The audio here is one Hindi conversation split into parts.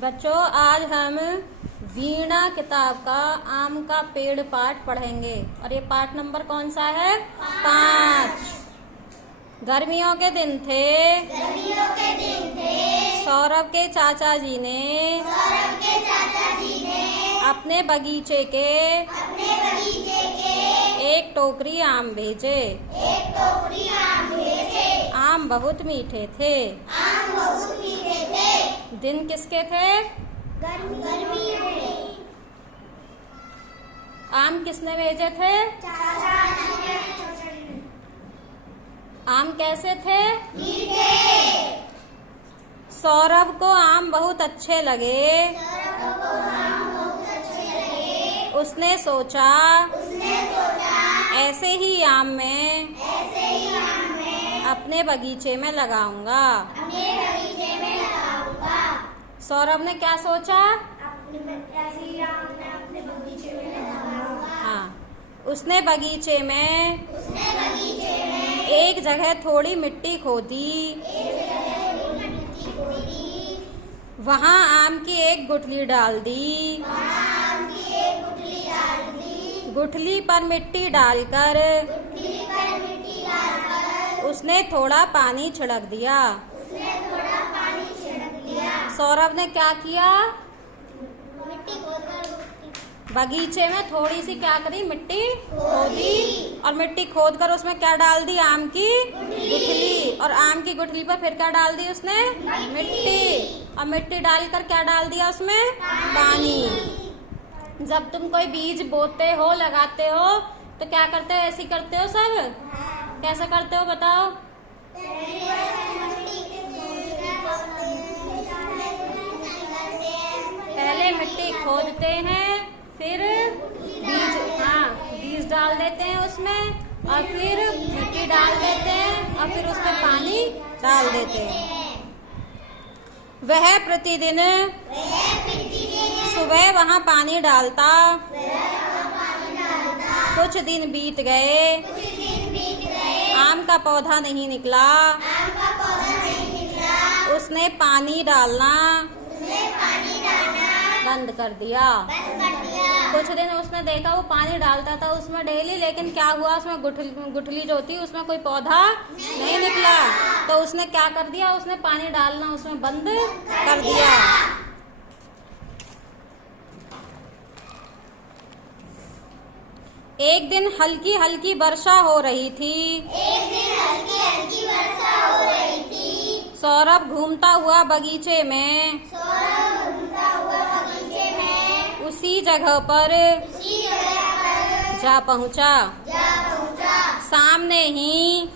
बच्चों, आज हम वीणा किताब का आम का पेड़ पाठ पढ़ेंगे और ये पाठ नंबर कौन सा है? 5। गर्मियों के दिन थे। सौरभ के चाचा जी ने अपने बगीचे के एक टोकरी आम भेजे। आम बहुत मीठे थे। दिन किसके थे? गर्मियों के। आम किसने भेजे थे? आम कैसे थे? मीठे। सौरभ को आम बहुत अच्छे लगे। उसने सोचा ऐसे ही आम मैं अपने बगीचे में लगाऊंगा। सौरभ ने क्या सोचा? हाँ, उसने बगीचे में एक जगह थोड़ी मिट्टी खोदी। वहाँ आम की एक गुठली डाल दी। गुठली पर मिट्टी डालकर उसने थोड़ा पानी छिड़क दिया। सौरभ ने क्या किया? बगीचे में थोड़ी सी क्या करी? मिट्टी खोदी और मिट्टी खोदकर उसमें क्या डाल दी? आम की गुठली। और आम की गुठली पर फिर क्या डाल दी उसने? मिट्टी। और मिट्टी डालकर क्या डाल दिया उसमें? पानी। जब तुम कोई बीज बोते हो, लगाते हो, तो क्या करते हो? ऐसे करते हो सब? कैसे करते हो बताओ? पहले मिट्टी खोदते हैं, फिर बीज डाल देते हैं उसमें, और फिर मिट्टी डाल देते हैं, और फिर उसमें पानी डाल देते हैं। वह प्रतिदिन सुबह वहाँ पानी डालता। कुछ दिन बीत गए। आम का पौधा नहीं निकला। उसने पानी डालना बंद कर दिया। कुछ दिन उसने देखा वो पानी डालता था उसमें डेली, लेकिन क्या हुआ? उसमें गुठली जो थी उसमें कोई पौधा नहीं निकला। तो उसने क्या कर दिया? उसने पानी डालना उसमें बंद कर दिया। एक दिन हल्की हल्की वर्षा हो रही थी। सौरभ घूमता हुआ बगीचे में उसी जगह पर जा पहुंचा। सामने ही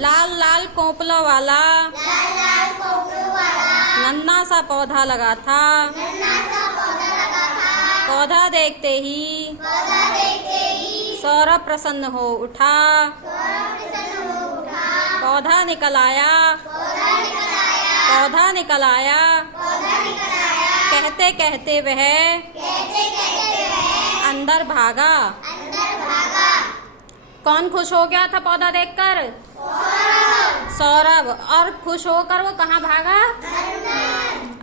लाल लाल कोपला वाला नन्हा सा पौधा लगा था। पौधा देखते ही सौरभ प्रसन्न हो उठा। पौधा निकल आया। कहते कहते वह अंदर भागा। कौन खुश हो गया था पौधा देखकर? सौरभ। और खुश होकर वो कहाँ भागा?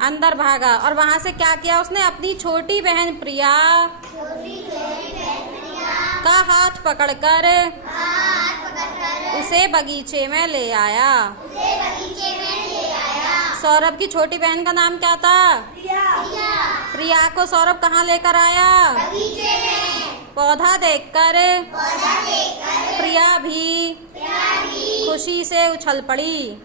अंदर भागा। और वहाँ से क्या किया उसने? अपनी छोटी बहन प्रिया का हाथ पकड़कर उसे बगीचे में ले आया। सौरभ की छोटी बहन का नाम क्या था? प्रिया को सौरभ कहाँ लेकर आया? पौधा देखकर प्रिया भी खुशी से उछल पड़ी।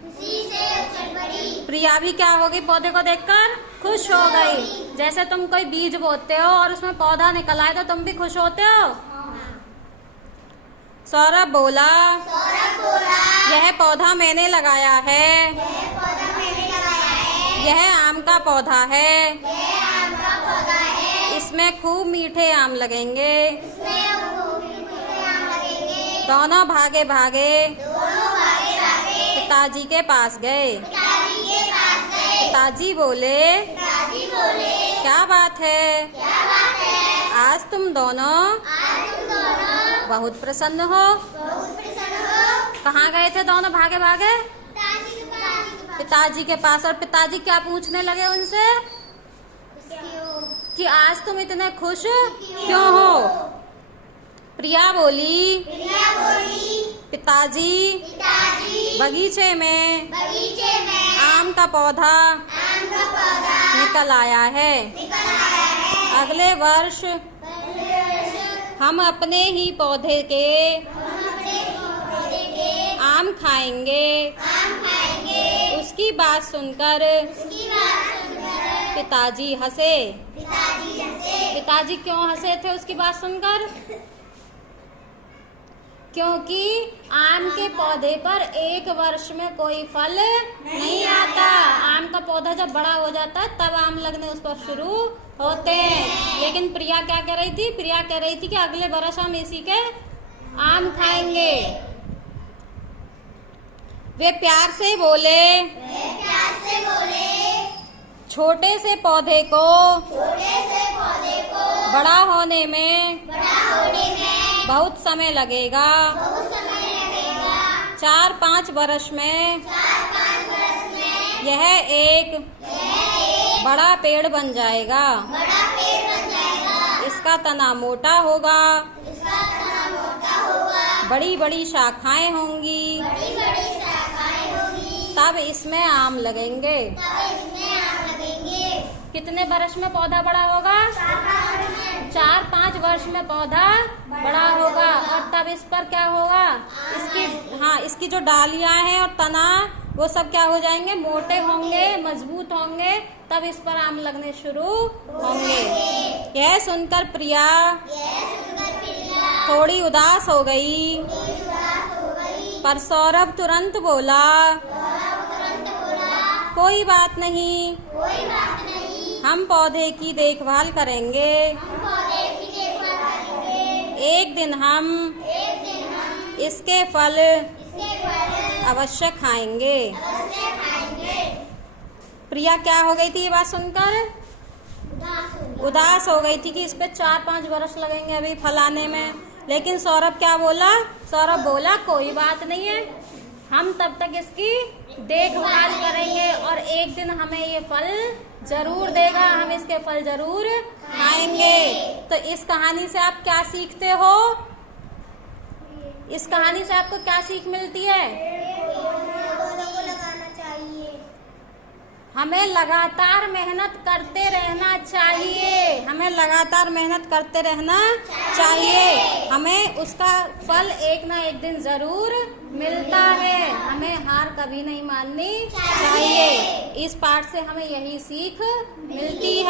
प्रिया भी क्या हो गई? पौधे को देखकर खुश हो गई। जैसे तुम कोई बीज बोते हो और उसमें पौधा निकल आए तो तुम भी खुश होते हो। सौरभ बोला, यह पौधा मैंने लगाया है। यह आम का पौधा है। इसमें खूब मीठे आम लगेंगे। दोनों भागे भागे पिताजी के पास गए। पिताजी बोले, क्या बात है? आज तुम दोनों बहुत प्रसन्न हो। कहाँ गए थे दोनों भागे भागे? पिताजी के पास। और पिताजी क्या पूछने लगे उनसे कि आज तुम इतने खुश क्यों हो? प्रिया बोली पिताजी बगीचे में आम का पौधा निकल आया है। अगले वर्ष हम अपने ही पौधे के आम खाएंगे। उसकी बात सुनकर पिताजी हंसे। पिताजी क्यों हंसे थे उसकी बात सुनकर? क्योंकि आम के पौधे पर एक वर्ष में कोई फल नहीं आता। आम का पौधा जब बड़ा हो जाता है तब आम लगने उस पर शुरू होते हैं। लेकिन प्रिया क्या कह रही थी? प्रिया कह रही थी कि अगले वर्ष हम इसी के आम खाएंगे। वे प्यार से बोले छोटे से पौधे को बड़ा होने में बहुत समय लगेगा। 4-5 वर्ष में यह एक बड़ा पेड़ बन जाएगा। इसका तना मोटा होगा, बड़ी बड़ी शाखाएं होंगी, तब इसमें आम लगेंगे। कितने वर्ष में पौधा बड़ा होगा? 4-5 वर्ष में पौधा बड़ा होगा। और तब इस पर क्या होगा? इसकी जो डालियां हैं और तना वो सब क्या हो जाएंगे? मोटे होंगे, मजबूत होंगे, तब इस पर आम लगने शुरू होंगे। यह सुनकर प्रिया थोड़ी उदास हो गई, पर सौरभ तुरंत बोला कोई बात नहीं, हम पौधे की देखभाल करेंगे। एक दिन हम इसके फल अवश्य खाएंगे। प्रिया क्या हो गई थी ये बात सुनकर? उदास हो गई थी कि इस पे 4-5 वर्ष लगेंगे अभी फल आने में। लेकिन सौरभ क्या बोला? सौरभ बोला कोई बात नहीं है, हम तब तक इसकी देखभाल करेंगे और एक दिन हमें ये फल जरूर देगा, हम इसके फल जरूर खाएंगे। तो इस कहानी से आप क्या सीखते हो? इस कहानी से आपको क्या सीख मिलती है? हमें लगातार मेहनत करते रहना चाहिए। हमें लगातार मेहनत करते रहना चाहिए। हमें उसका फल एक ना एक दिन जरूर मिलता है। हमें हार कभी नहीं माननी चाहिए। इस पाठ से हमें यही सीख मिलती है।